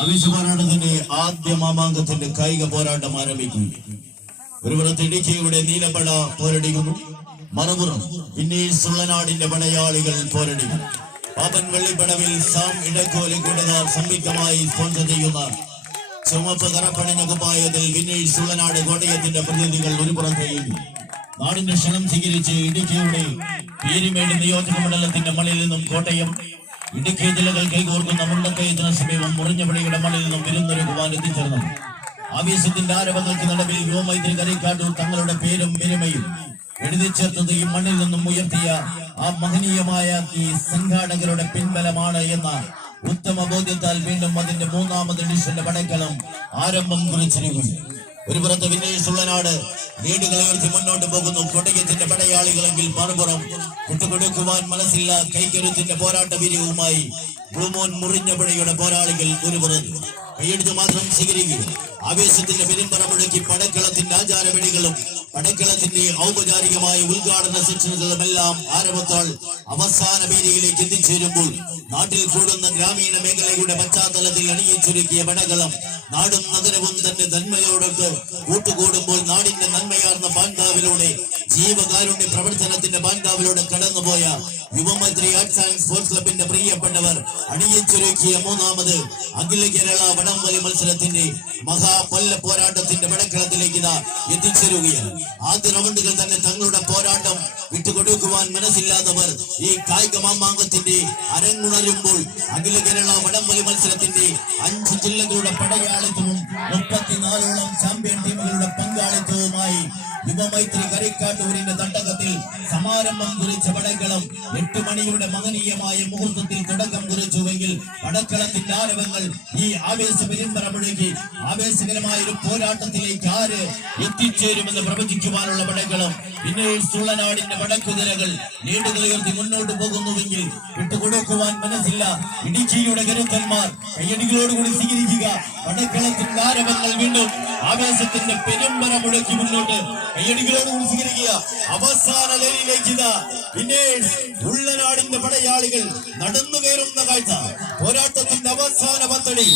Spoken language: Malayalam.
അവിശ പോരാട്ടത്തിന്റെ ആദ്യ മാമാങ്കത്തിന്റെ കായിക പോരാട്ടം ആരംഭിക്കുന്നു. ഒരു പുറത്ത് ഇടുക്കിയുടെ നീലപ്പട പോരടിക്കുന്നു, മറുപുറം വിന്നേഴ്സ് ഉള്ളനാടിന്റെ പടയാളികൾ പോരടിക്കുന്നു. പാപ്പൻ വെള്ളിപ്പടവിൽ സാം ഇടക്കോലി കൂട്ടുകാർ സംയുക്തമായി സ്പോൺസർ ചെയ്യുന്ന ചുമപ്പ് കറപ്പണിഞ്ഞ കുപ്പായത്തിൽ വിന്നേഴ്സ് ഉള്ളനാട് കോട്ടയത്തിന്റെ പ്രതിനിധികൾ ഒരു പുറത്തെയും നാടിന്റെ ക്ഷണം സ്വീകരിച്ച് ഇടുക്കിയുടെ പീരുമേട് നിയോജക മണ്ഡലത്തിന്റെ മണ്ണിൽ നിന്നും കോട്ടയം ഇടുക്കി ജില്ലകൾ കൈകോർക്കുന്ന മുണ്ടക്കയത്തിന് സമീപം മുറിഞ്ഞപടിയുടെ മണ്ണിൽ നിന്നും വിരുന്നൊരുക്കുവാൻ എത്തിച്ചേർന്നു. ആവേശത്തിന്റെ ആരവങ്ങൾക്ക് നടുവിൽ യുവമൈത്രി കരൈക്കാട്ടൂർ തങ്ങളുടെ പേരും പെരുമയും എഴുതി ചേർത്തത് ഈ മണ്ണിൽ നിന്നും ഉയർത്തിയ ആ മഹനീയമായ ഈ സംഘാടകരുടെ പിൻബലമാണ് എന്ന ഉത്തമ ബോധ്യത്താൽ വീണ്ടും അതിന്റെ മൂന്നാമത് എഡിഷന്റെ പടക്കളം ആരംഭം കുറിച്ചിരിക്കുന്നു. ഒരു പുറത്ത് വിന്നേഴ്സ് ഉള്ളനാട് ലീഡുകളെ ഉയർത്തി മുന്നോട്ട് പോകുന്നു. കോട്ടയത്തിന്റെ പടയാളികളെങ്കിൽ മറുപുറം വിട്ടുകൊടുക്കുവാൻ മനസ്സില്ല കൈക്കരുത്തിന്റെ പോരാട്ട വീര്യവുമായി ബ്ലൂമോൻ മുറിഞ്ഞപുഴയുടെ പോരാളികൾ ഒരു പുറത്ത് കൈയെടുത്ത് മാത്രം സ്വീകരിക്കുക. ആവേശത്തിന്റെ പെരുമ്പറ മുഴക്കി പടക്കളത്തിന്റെ ആചാരവെടികളും പടക്കളത്തിന്റെ ഔപചാരികമായ ഉദ്ഘാടന സെക്ഷനുകളും എല്ലാം ആരംഭത്താൽ അവസാന വേദിയിലേക്ക് എത്തിച്ചേരുമ്പോൾ നാട്ടിൽ കൂടുന്ന ഗ്രാമീണ മേഖലയുടെ പശ്ചാത്തലത്തിൽ അണിയിച്ചൊരുക്കിയ പടകളം നാടും നഗരവും തന്നെ നന്മയോടൊത്ത് കൂട്ടുകൂടുമ്പോൾ നാടിന്റെ നന്മയാർന്ന പാണ്ഡാവിലൂടെ ജീവകാരുണ്യ പ്രവർത്തനത്തിന്റെ പാണ്ഡാവിലൂടെ കടന്നുപോയ യുവമൈത്രി ആർട്സ് ആൻഡ് സ്പോർട്സ് ക്ലബിന്റെ പ്രിയപ്പെട്ടവർ അണിയിച്ചൊരുക്കിയ മൂന്നാമത് അഖില കേരള വടംവലി മത്സരത്തിന്റെ മഹാപല്ല പോരാട്ടത്തിന്റെ പടക്കളത്തിലേക്ക് ഇതാ എത്തിച്ചേരുകയാണ്. ആദ്യ റൗണ്ടുകൾ തന്നെ തങ്ങളുടെ പോരാട്ടം വിട്ടുകൊടുക്കുവാൻ മനസ്സില്ലാത്തവർ ഈ കായിക മാമാങ്കത്തിന്റെ അരങ്ങുണരുമ്പോൾ അഖില കേരള വടംവലി മത്സരത്തിന്റെ 5 ജില്ലകളുടെ പടയാളിത്തവും 34ഓളം ചാമ്പ്യൻ ടീമുകളുടെ പങ്കാളിത്തവുമായി യുവമൈത്രി കരൈക്കാട്ടൂരിന്റെ തട്ടകത്തിൽ സമാരംഭം കുറിച്ച പടക്കളം 8 മണിയുടെ മഹനീയമായ മുഹൂർത്തത്തിൽ തുടക്കം കുറിച്ചുവെങ്കിൽ പടക്കളത്തിന്റെ ആരവങ്ങൾ ഈ ആവേശ പെരുമ്പറ മുഴക്കി ആവേശകരമായ ഒരു പോരാട്ടത്തിലേക്ക് ആര് എത്തിച്ചേരുമെന്ന് പ്രവചിക്കുവാനുള്ള പടക്കളം വിന്നേഴ്സ് ഉള്ളനാടിന്റെ പടക്കുതിരകൾ ലീഡുകൾ ഉയർത്തി മുന്നോട്ട് പോകുന്നുവെങ്കിൽ വിട്ടുകൊടുക്കുവാൻ മനസ്സില്ല ഇടുക്കിയുടെ കരുത്തന്മാർ കയ്യടികളോടുകൂടി സ്വീകരിക്കുക. പടക്കളത്തിന്റെ ആരവങ്ങൾ വീണ്ടും ആവേശത്തിന്റെ പെരുമ്പറ മുഴക്കി മുന്നോട്ട് കയ്യടികളോടുകൂടി സ്വീകരിക്കുക. അവസാന ലൈനിലേക്ക് ഇതാ വിന്നേഴ്സ് ഉള്ളനാടിന്റെ പടയാളികൾ നടന്നു കയറുന്ന കാഴ്ച. പോരാട്ടത്തിന്റെ അവസാന പത്തടി